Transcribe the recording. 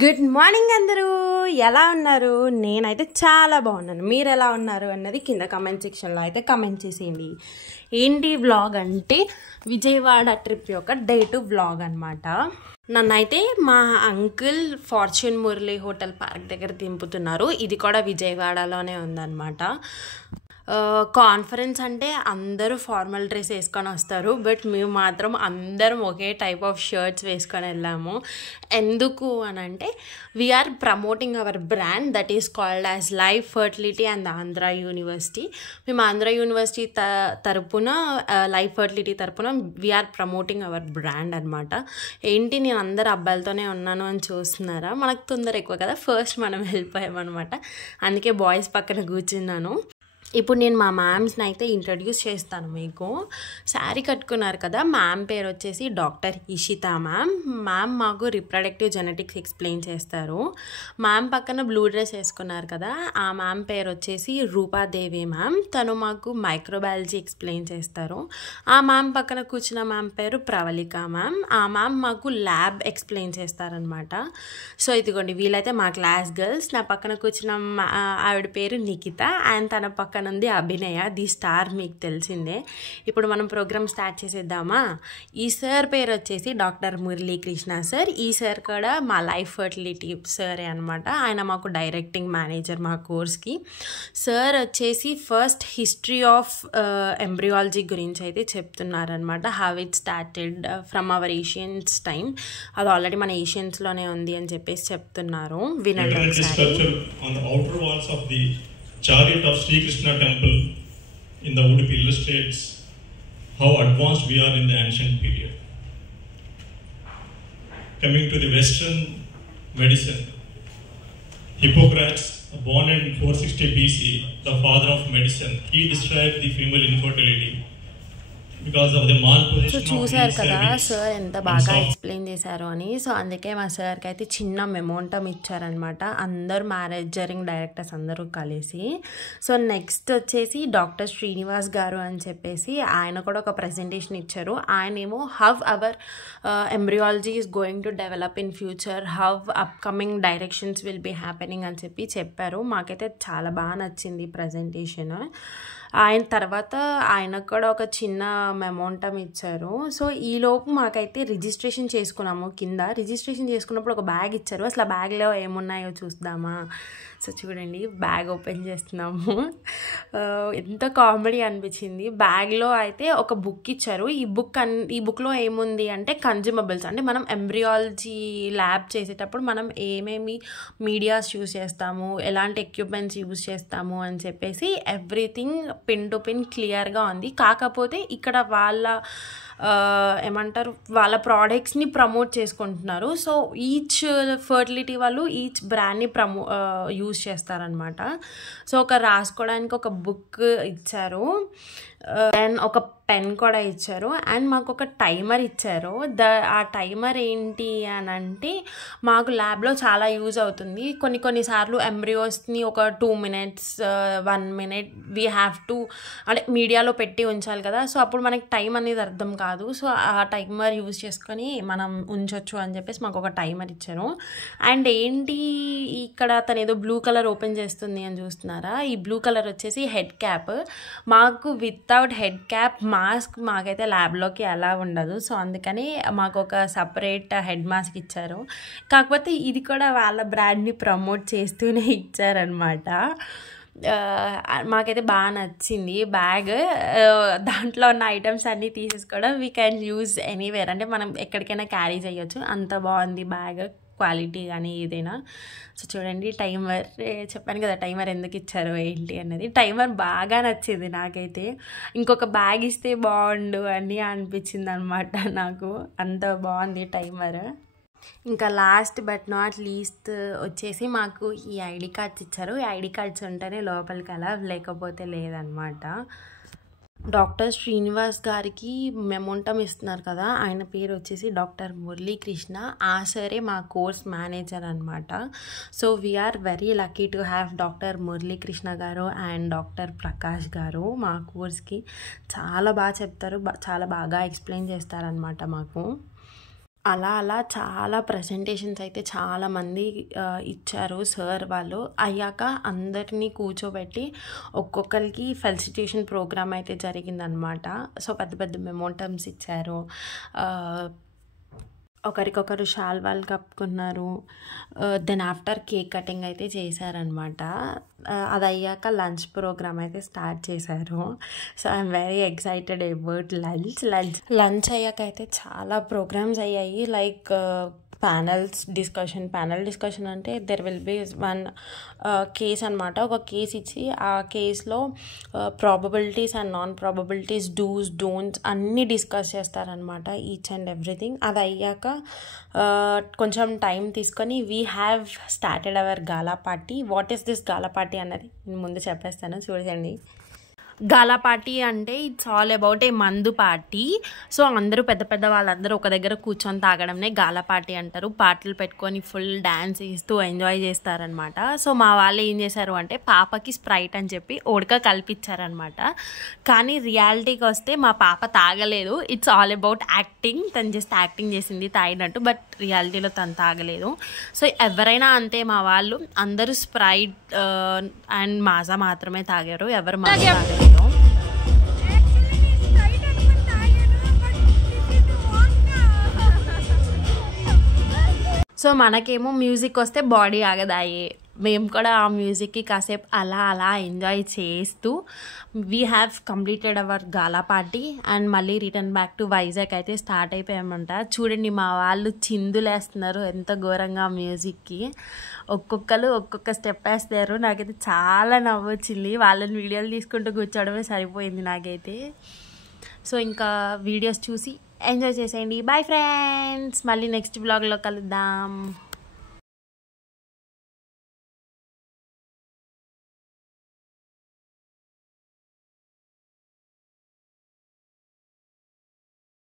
Good morning అందరూ, ఎలా ఉన్నారు? నేనైతే చాలా బాగున్నాను. మీరు ఎలా ఉన్నారు అన్నది కింద కమెంట్ సెక్షన్లో అయితే కమెంట్ చేసేయండి. ఏంటి వ్లాగ్ అంటే విజయవాడ ట్రిప్ యొక్క డే 2 వ్లాగ్ అనమాట. నన్నైతే మా uncle fortune Murali hotel park దగ్గర దింపుతున్నారు. ఇది కూడా విజయవాడలోనే ఉందన్నమాట. కాన్ఫరెన్స్ అంటే అందరూ ఫార్మల్ డ్రెస్ వేసుకొని వస్తారు, బట్ మేము మాత్రం అందరం ఒకే టైప్ ఆఫ్ షర్ట్స్ వేసుకొని వెళ్ళాము. ఎందుకు అని అంటే we are promoting our brand that is called as Life Fertility and Andhra University. మేము ఆంధ్ర యూనివర్సిటీ తరపున లైఫ్ ఫర్టిలిటీ తరపున వీఆర్ ప్రమోటింగ్ అవర్ బ్రాండ్ అనమాట. ఏంటి నేను అందరు అబ్బాయిలతోనే ఉన్నాను అని చూస్తున్నారా? మనకు తొందర ఎక్కువ కదా, ఫస్ట్ మనం వెళ్ళిపోయామన్నమాట. అందుకే బాయ్స్ పక్కన కూర్చున్నాను. ఇప్పుడు నేను మా మ్యామ్స్ని అయితే ఇంట్రడ్యూస్ చేస్తాను మీకు. శారీ కట్టుకున్నారు కదా, మ్యామ్ పేరు వచ్చేసి డాక్టర్ ఇషిత మ్యామ్. మ్యామ్ మాకు రిప్రొడక్టివ్ జెనెటిక్స్ ఎక్స్ప్లెయిన్ చేస్తారు. మ్యామ్ పక్కన బ్లూ డ్రెస్ వేసుకున్నారు కదా, ఆ మ్యామ్ పేరు వచ్చేసి రూపాదేవి మ్యామ్. తను మాకు మైక్రోబయాలజీ ఎక్స్ప్లెయిన్ చేస్తారు. ఆ మ్యామ్ పక్కన కూర్చున్న మ్యామ్ పేరు ప్రవళిక మ్యామ్. ఆ మ్యామ్ మాకు ల్యాబ్ ఎక్స్ప్లెయిన్ చేస్తారనమాట. సో ఇదిగోండి, వీళ్ళైతే మా క్లాస్ గర్ల్స్. నా పక్కన కూర్చున్న ఆవిడ పేరు నిఖిత అండ్ తన పక్కన ఉంది అభినయ, ది స్టార్, మీకు తెలిసిందే. ఇప్పుడు మనం ప్రోగ్రామ్ స్టార్ట్ చేసేద్దామా? ఈ సార్ పేరు వచ్చేసి డాక్టర్ మురళీకృష్ణ సార్. ఈ సార్ కూడా మా లైఫ్ ఫర్టిలిటీ సారే అనమాట. ఆయన మాకు డైరెక్టింగ్ మేనేజర్ మా కోర్స్కి. సార్ వచ్చేసి ఫస్ట్ హిస్టరీ ఆఫ్ ఎంబ్రియాలజీ గురించి అయితే చెప్తున్నారనమాట. How it started from our Asians time. అది ఆల్రెడీ మన ఏషియన్స్లోనే ఉంది అని చెప్పేసి చెప్తున్నారు. వినండి ఒకసారి. Chariot of Sri Krishna temple in the Udupi illustrates how advanced we are in the ancient period. Coming to the Western medicine, Hippocrates, born in 460 BC, the father of medicine, he described the female infertility because of the malposition. So చూసారు కదా sir ఎంత బాగా explain చేశారు అని. So అందుకే మా సార్కి అయితే చిన్న మెమోంటం ఇచ్చారనమాట, అందరూ మేనేజరింగ్ డైరెక్టర్స్ అందరూ కలిసి. సో నెక్స్ట్ వచ్చేసి డాక్టర్ శ్రీనివాస్ గారు అని చెప్పేసి ఆయన కూడా ఒక ప్రెజెంటేషన్ ఇచ్చారు. ఆయన ఏమో how our embryology is going to develop in future, how upcoming directions will be happening అని చెప్పారు. మాకైతే చాలా బాగా నచ్చింది ప్రజెంటేషన్. ఆయన తర్వాత ఆయనకు కూడా ఒక చిన్న మెమోంటం ఇచ్చారు. సో ఈలోపు మాకైతే రిజిస్ట్రేషన్ చేసుకున్నాము. కింద రిజిస్ట్రేషన్ చేసుకున్నప్పుడు ఒక బ్యాగ్ ఇచ్చారు. అసలు ఆ బ్యాగ్లో ఏమున్నాయో చూద్దామా? సో చూడండి, బ్యాగ్ ఓపెన్ చేస్తున్నాము. ఎంత కామెడీ అనిపించింది. బ్యాగ్లో అయితే ఒక బుక్ ఇచ్చారు. ఈ బుక్లో ఏముంది అంటే కన్జ్యూమబుల్స్, అంటే మనం ఎంబ్రియాలజీ ల్యాబ్ చేసేటప్పుడు మనం ఏమేమి మీడియాస్ యూజ్ చేస్తాము, ఎలాంటి ఎక్విప్మెంట్స్ యూజ్ చేస్తాము అని చెప్పేసి ఎవ్రీథింగ్ పిన్ టు పిన్ క్లియర్గా ఉంది. కాకపోతే ఇక్కడ వాళ్ళ ప్రోడక్ట్స్ని ప్రమోట్ చేసుకుంటున్నారు. సో ఈచ్ ఫర్టిలిటీ వాళ్ళు ఈచ్ బ్రాండ్ని యూజ్ చేస్తారనమాట. సో ఒక రాసుకోవడానికి ఒక బుక్ ఇచ్చారు, అండ్ ఒక పెన్ కూడా ఇచ్చారు, అండ్ మాకు ఒక టైమర్ ఇచ్చారు. ఆ టైమర్ ఏంటి అని అంటే మాకు ల్యాబ్లో చాలా యూజ్ అవుతుంది. కొన్నిసార్లు ఎంబ్రియోస్ని ఒక 2 minutes 1 minute we have to అంటే మీడియాలో పెట్టి ఉంచాలి కదా. సో అప్పుడు మనకి టైం అనేది అర్థం కాదు. సో ఆ టైమర్ యూజ్ చేసుకొని మనం ఉంచవచ్చు అని చెప్పేసి మాకు ఒక టైమర్ ఇచ్చారు. అండ్ ఏంటి ఇక్కడ తను ఏదో బ్లూ కలర్ ఓపెన్ చేస్తుంది అని చూస్తున్నారా? ఈ బ్లూ కలర్ వచ్చేసి హెడ్ క్యాప్. మాకు వితౌట్ హెడ్ క్యాప్ మాస్క్ మాకైతే ల్యాబ్లోకి అలా ఉండదు. సో అందుకని మాకు ఒక సపరేట్ హెడ్ మాస్క్ ఇచ్చారు. కాకపోతే ఇది కూడా వాళ్ళ బ్రాండ్ని ప్రమోట్ చేస్తూనే ఇచ్చారనమాట. మాకైతే బాగా నచ్చింది బ్యాగ్. దాంట్లో ఉన్న ఐటమ్స్ అన్నీ తీసేసుకోవడం, వీ క్యాన్ యూజ్ ఎనీవేర్, అంటే మనం ఎక్కడికైనా క్యారీ చేయొచ్చు. అంత బాగుంది బ్యాగ్, క్వాలిటీ కానీ ఏదైనా. సో చూడండి, టైమర్ చెప్పాను కదా టైమర్ ఎందుకు ఇచ్చారు ఏంటి అన్నది. టైమర్ బాగా నచ్చింది నాకైతే. ఇంకొక బ్యాగ్ ఇస్తే బాగుండు అని అనిపించింది అనమాట నాకు. అంత బాగుంది టైమర్. ఇంకా లాస్ట్ బట్ నాట్ లీస్ట్ వచ్చేసి మాకు ఈ ఐడి కార్డ్స్ ఇచ్చారు. ఈ ఐడి కార్డ్స్ ఉంటేనే లోపలికి అలా, లేకపోతే లేదనమాట. డాక్టర్ శ్రీనివాస్ గారికి మెమోంటం ఇస్తున్నారు కదా, ఆయన పేరు వచ్చేసి డాక్టర్ మురళీకృష్ణ. ఆ సరే మా కోర్స్ మేనేజర్ అనమాట. So we are very lucky to have doctor Muralikrishna గారు అండ్ డాక్టర్ ప్రకాష్ గారు మా కోర్స్కి. చాలా బాగా చెప్తారు, చాలా బాగా ఎక్స్ప్లెయిన్ చేస్తారనమాట మాకు. అలా అలా చాలా ప్రజెంటేషన్స్ అయితే చాలామంది ఇచ్చారు సార్ వాళ్ళు. అయ్యాక అందరినీ కూర్చోబెట్టి ఒక్కొక్కరికి ఫెలిసిటేషన్ ప్రోగ్రామ్ అయితే జరిగిందనమాట. సో పెద్ద పెద్ద మెమోంటమ్స్ ఇచ్చారు, ఒకరికొకరు శాల్వాలు కప్పుకున్నారు. దెన్ ఆఫ్టర్ కేక్ కటింగ్ అయితే చేశారనమాట. అది అయ్యాక లంచ్ ప్రోగ్రామ్ అయితే స్టార్ట్ చేశారు. So I'm very excited about lunch అయ్యాక అయితే చాలా ప్రోగ్రామ్స్ అయ్యాయి. లైక్ ప్యానల్ డిస్కషన్ అంటే there will be one case అనమాట. ఒక కేస్ ఇచ్చి ఆ కేసులో probabilities and non probabilities, dos don'ts అన్నీ డిస్కస్ చేస్తారనమాట, ఈచ్ అండ్ ఎవ్రీథింగ్. అది అయ్యాక కొంచెం టైం తీసుకొని we have started our gala party. What is this gala party అన్నది నేను ముందు చెప్పేస్తాను, చూడండి. గాలా పార్టీ అంటే ఇట్స్ ఆల్ అబౌట్ ఏ మందు పార్టీ. సో అందరూ పెద్ద పెద్ద వాళ్ళందరూ ఒక దగ్గర కూర్చొని తాగడంనే గాలా పార్టీ అంటారు. పాటలు పెట్టుకొని ఫుల్ డ్యాన్స్ చేస్తూ ఎంజాయ్ చేస్తారనమాట. సో మా వాళ్ళు ఏం చేశారు అంటే పాపకి స్ప్రైట్ అని చెప్పి ఓడక కల్పించారనమాట. కానీ రియాలిటీకి వస్తే మా పాప తాగలేదు. It's all about acting. తను జస్ట్ యాక్టింగ్ చేసింది తాగినట్టు, బట్ రియాలిటీలో తను తాగలేదు. సో ఎవరైనా అంతే, మా వాళ్ళు అందరూ స్ప్రైట్ అండ్ మాజా మాత్రమే తాగారు, ఎవరు మాజా తాగలేదు. సో మనకేమో మ్యూజిక్ వస్తే బాడీ ఆగదాయి. మేము కూడా ఆ మ్యూజిక్కి కాసేపు అలా అలా ఎంజాయ్ చేస్తూ we have completed hour gala party and మళ్ళీ రిటర్న్ బ్యాక్ టు వైజాగ్ అయితే స్టార్ట్ అయిపోయామంట. చూడండి మా వాళ్ళు చిందులేస్తున్నారు ఎంత ఘోరంగా మ్యూజిక్కి. ఒక్కొక్కరు ఒక్కొక్క స్టెప్ వేస్తారు. నాకైతే చాలా నవ్వు వచ్చింది. వాళ్ళని వీడియోలు తీసుకుంటూ కూర్చోవడమే సరిపోయింది నాకైతే. సో ఇంకా వీడియోస్ చూసి ఎంజాయ్ చేసేయండి. బాయ్ ఫ్రెండ్స్, మళ్ళీ నెక్స్ట్ బ్లాగ్లో కలుద్దాం.